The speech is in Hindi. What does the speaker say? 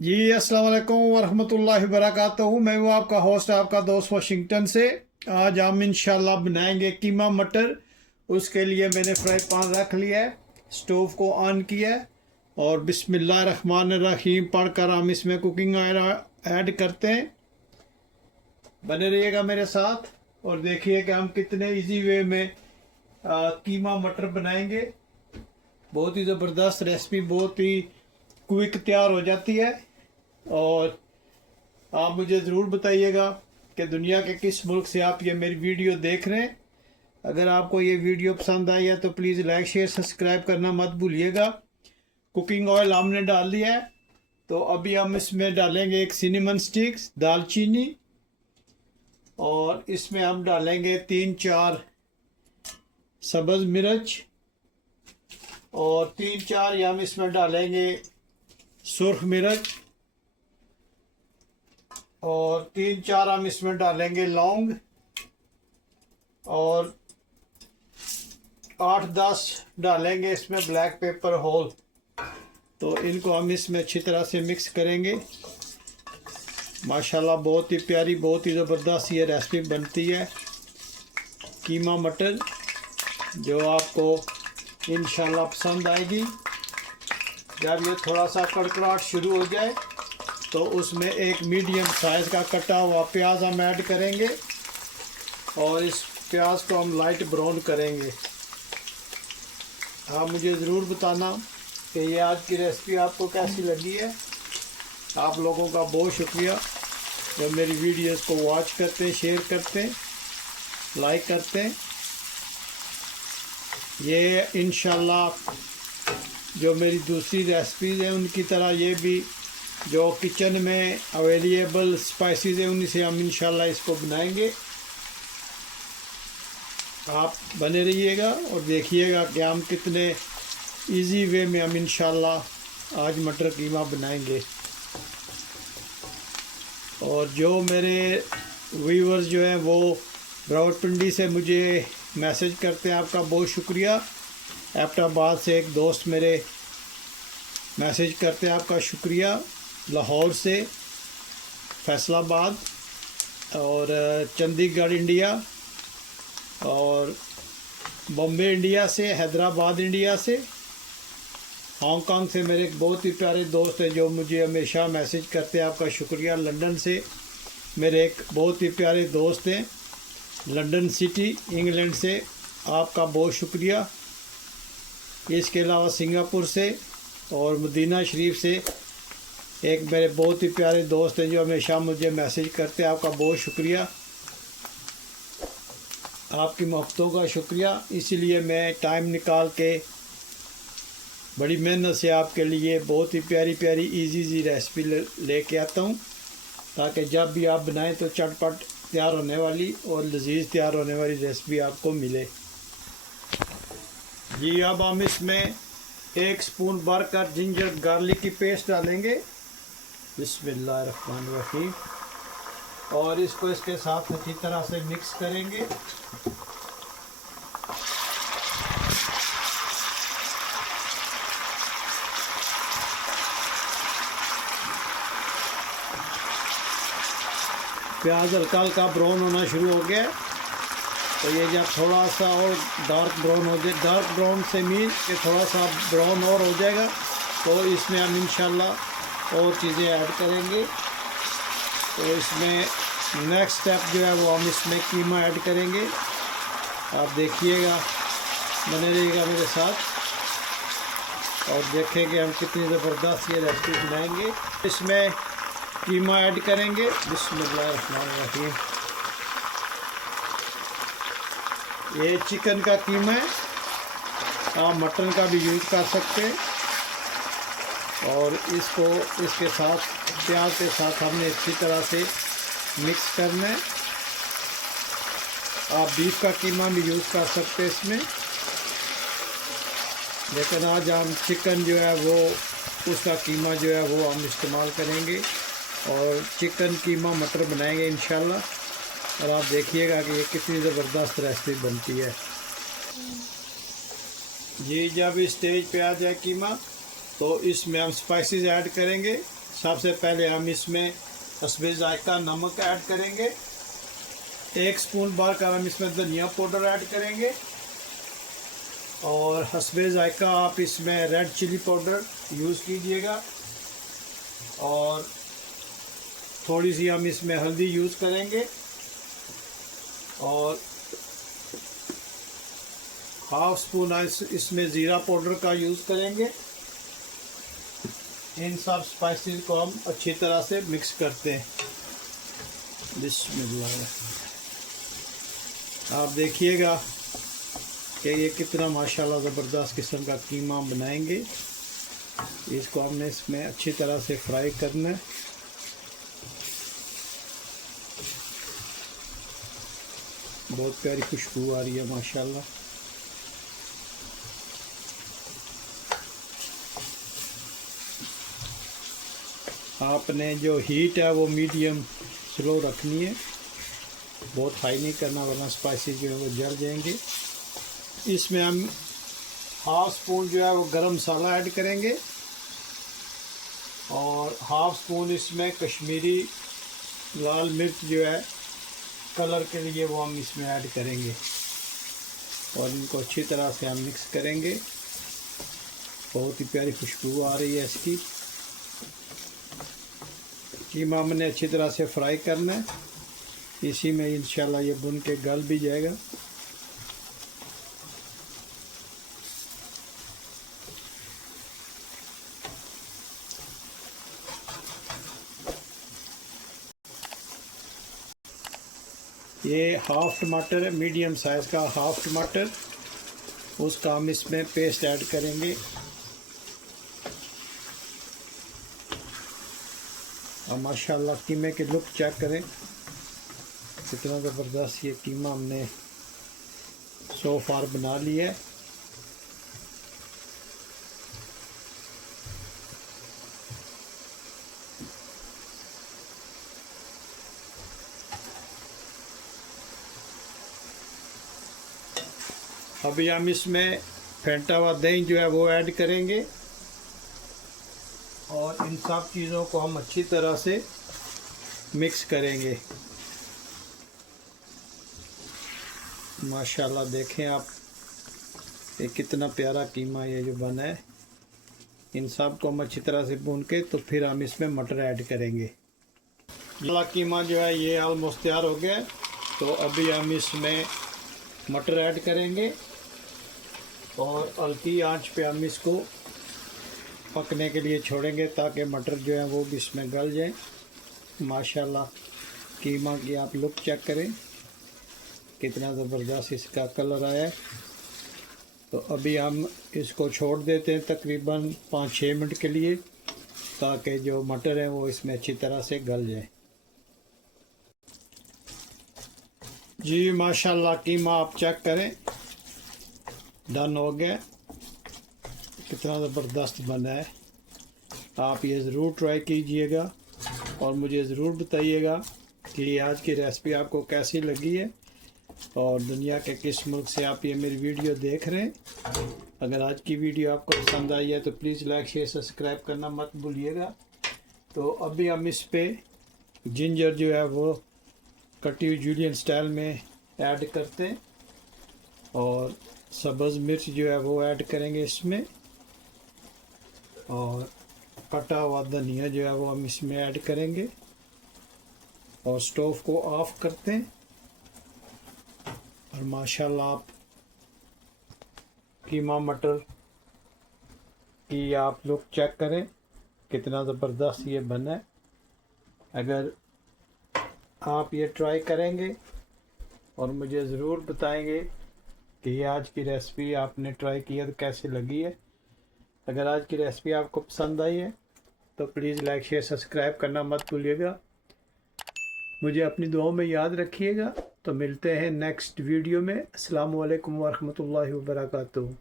जी अस्सलाम वालेकुम वरहमतुल्लाहि वबरकातुहू। मैं हूँ आपका होस्ट, आपका दोस्त वाशिंगटन से। आज हम इंशाल्लाह बनाएंगे कीमा मटर। उसके लिए मैंने फ्राई पैन रख लिया है, स्टोव को ऑन किया है और बिस्मिल्लाह रहमान रहीम पढ़कर हम इसमें कुकिंग ऑयल ऐड करते हैं। बने रहिएगा मेरे साथ और देखिए कि हम कितने इजी वे में कीमा मटर बनाएंगे। बहुत ही ज़बरदस्त रेसिपी, बहुत ही क्विक तैयार हो जाती है। और आप मुझे ज़रूर बताइएगा कि दुनिया के किस मुल्क से आप ये मेरी वीडियो देख रहे हैं। अगर आपको ये वीडियो पसंद आई है तो प्लीज़ लाइक शेयर सब्सक्राइब करना मत भूलिएगा। कुकिंग ऑयल हमने डाल दिया है, तो अभी हम इसमें डालेंगे एक सिनेमन स्टिक्स, दालचीनी, और इसमें हम डालेंगे 3-4 सब्ज़ मिर्च, और 3-4 हम इसमें डालेंगे सुर्ख मिर्च, और 3-4 हम इसमें डालेंगे लौंग, और 8-10 डालेंगे इसमें ब्लैक पेपर होल। तो इनको हम इसमें अच्छी तरह से मिक्स करेंगे। माशाल्लाह बहुत ही प्यारी, बहुत ही ज़बरदस्त ये रेसिपी बनती है कीमा मटर, जो आपको इंशाल्लाह पसंद आएगी। जब ये थोड़ा सा कड़कड़ाहट शुरू हो जाए तो उसमें एक मीडियम साइज़ का कटा हुआ प्याज हम ऐड करेंगे और इस प्याज को हम लाइट ब्राउन करेंगे। आप मुझे ज़रूर बताना कि ये आज की रेसिपी आपको कैसी लगी है। आप लोगों का बहुत शुक्रिया जो मेरी वीडियोस को वॉच करते हैं, शेयर करते हैं, लाइक करते हैं। ये इंशाल्लाह जो मेरी दूसरी रेसिपीज़ हैं उनकी तरह ये भी जो किचन में अवेलेबल स्पाइसेस हैं उन्हीं से हम इंशाल्लाह इसको बनाएंगे। आप बने रहिएगा और देखिएगा कि हम कितने इजी वे में हम इंशाल्लाह आज मटर कीमा बनाएंगे। और जो मेरे व्यूअर्स जो हैं वो रावलपिंडी से मुझे मैसेज करते हैं, आपका बहुत शुक्रिया। एबटाबाद से एक दोस्त मेरे मैसेज करते हैं, आपका शुक्रिया। लाहौर से, फैसलाबाद और चंडीगढ़ इंडिया, और बॉम्बे इंडिया से, हैदराबाद इंडिया से, हांगकांग से मेरे एक बहुत ही प्यारे दोस्त हैं जो मुझे हमेशा मैसेज करते हैं, आपका शुक्रिया। लंदन से मेरे एक बहुत ही प्यारे दोस्त हैं, लंदन सिटी इंग्लैंड से, आपका बहुत शुक्रिया। इसके अलावा सिंगापुर से और मदीना शरीफ से एक मेरे बहुत ही प्यारे दोस्त हैं जो हमेशा मुझे मैसेज करते हैं, आपका बहुत शुक्रिया। आपकी मोहब्बतों का शुक्रिया। इसीलिए मैं टाइम निकाल के बड़ी मेहनत से आपके लिए बहुत ही प्यारी प्यारी इजी रेसिपी लेके आता हूँ, ताकि जब भी आप बनाएं तो चटपट तैयार होने वाली और लजीज तैयार होने वाली रेसिपी आपको मिले। जी अब हम इसमें 1 स्पून भरकर जिंजर गार्लिक की पेस्ट डालेंगे, बिस्मिल्लाहिर्रहमानिर्रहीम, और इसको इसके साथ अच्छी तरह से मिक्स करेंगे। प्याज हल्का हल्का ब्राउन होना शुरू हो गया, तो ये जब थोड़ा सा और डार्क ब्राउन हो जाए, डार्क ब्राउन से मीन कि थोड़ा सा ब्राउन और हो जाएगा, तो इसमें हम इंशाल्लाह और चीज़ें ऐड करेंगे। तो इसमें नेक्स्ट स्टेप जो है वो हम इसमें कीमा ऐड करेंगे। आप देखिएगा, बने रहिएगा मेरे साथ और देखेंगे हम कितनी ज़बरदस्त ये रेसिपी बनाएंगे। इसमें कीमा ऐड करेंगे, बिस्मिल्लाहिर्रहमानिर्रहीम। ये चिकन का कीमा है, आप मटन का भी यूज़ कर सकते हैं। और इसको इसके साथ प्याज के साथ हमने अच्छी तरह से मिक्स करना है। आप बीफ का कीमा भी यूज़ कर सकते हैं इसमें, लेकिन आज हम चिकन जो है वो उसका कीमा जो है वो हम इस्तेमाल करेंगे और चिकन कीमा मटर बनाएंगे इंशाल्लाह। और आप देखिएगा कि ये कितनी ज़बरदस्त रेसिपी बनती है। जी जब इस स्टेज पे आ जाए कीमा तो इसमें हम स्पाइसेस ऐड करेंगे। सबसे पहले हम इसमें हस्बे जायका नमक ऐड करेंगे। 1 स्पून भर कर हम इसमें धनिया पाउडर ऐड करेंगे और हस्बे जायका आप इसमें रेड चिली पाउडर यूज़ कीजिएगा और थोड़ी सी हम इसमें हल्दी यूज़ करेंगे और हाफ स्पून इसमें ज़ीरा पाउडर का यूज़ करेंगे। इन सब स्पाइसेस को हम अच्छी तरह से मिक्स करते हैं। बिस्मिल्लाह। आप देखिएगा कि ये कितना माशाल्लाह ज़बरदस्त किस्म का कीमा बनाएंगे। इसको हमने इसमें अच्छी तरह से फ्राई करना है। बहुत प्यारी खुशबू आ रही है माशाल्लाह। आपने जो हीट है वो मीडियम स्लो रखनी है, बहुत हाई नहीं करना वरना स्पाइसी जो है वो जल जाएंगे। इसमें हम हाफ स्पून जो है वो गरम मसाला ऐड करेंगे और हाफ स्पून इसमें कश्मीरी लाल मिर्च जो है कलर के लिए वो हम इसमें ऐड करेंगे और इनको अच्छी तरह से हम मिक्स करेंगे। बहुत ही प्यारी खुशबू आ रही है इसकी। कीमा हमने अच्छी तरह से फ्राई करना है, इसी में इंशाल्लाह ये भुन के गल भी जाएगा। ये हाफ टमाटर है, मीडियम साइज़ का हाफ टमाटर, उसका हम इसमें पेस्ट ऐड करेंगे। और माशाल्लाह कीमे के लुक चेक करें कितना ज़बरदस्त ये कीमा हमने सो फार बना लिया है। अभी हम इसमें फेंटा हुआ दही जो है वो ऐड करेंगे और इन सब चीज़ों को हम अच्छी तरह से मिक्स करेंगे। माशाल्लाह देखें आप, ये कितना प्यारा कीमा ये जो बना है। इन सब को हम अच्छी तरह से भून के तो फिर हम इसमें मटर ऐड करेंगे। ये कीमा जो है ये ऑलमोस्ट तैयार हो गया, तो अभी हम इसमें मटर ऐड करेंगे और हल्की आंच पे हम इसको पकने के लिए छोड़ेंगे ताकि मटर जो है वो भी इसमें गल जाए। माशाल्लाह कीमा की आप लुक चेक करें कितना ज़बरदस्त इसका कलर आया है। तो अभी हम इसको छोड़ देते हैं तकरीबन 5-6 मिनट के लिए ताकि जो मटर है वो इसमें अच्छी तरह से गल जाए। जी माशाल्लाह कीमा आप चेक करें, डन हो गया, कितना ज़बरदस्त बना है। आप ये ज़रूर ट्राई कीजिएगा और मुझे ज़रूर बताइएगा कि आज की रेसिपी आपको कैसी लगी है और दुनिया के किस मुल्क से आप ये मेरी वीडियो देख रहे हैं। अगर आज की वीडियो आपको पसंद आई है तो प्लीज़ लाइक शेयर सब्सक्राइब करना मत भूलिएगा। तो अभी हम इस पे जिंजर जो है वो कटी हुई जूलियन स्टाइल में ऐड करते हैं और सब्ज़ मिर्च जो है वो ऐड करेंगे इसमें और कटा हुआ धनिया जो है वो हम इसमें ऐड करेंगे और स्टोव को ऑफ करते हैं। और माशाल्लाह आप कीमा मटर की आप लोग चेक करें कितना ज़बरदस्त ये बना है। अगर आप ये ट्राई करेंगे और मुझे ज़रूर बताएंगे कि ये आज की रेसिपी आपने ट्राई किया तो कैसी लगी है। अगर आज की रेसिपी आपको पसंद आई है तो प्लीज़ लाइक शेयर सब्सक्राइब करना मत भूलिएगा। मुझे अपनी दुआओं में याद रखिएगा। तो मिलते हैं नेक्स्ट वीडियो में। अस्सलामु अलैकुम वरहमतुल्लाहि वबरकातुहू।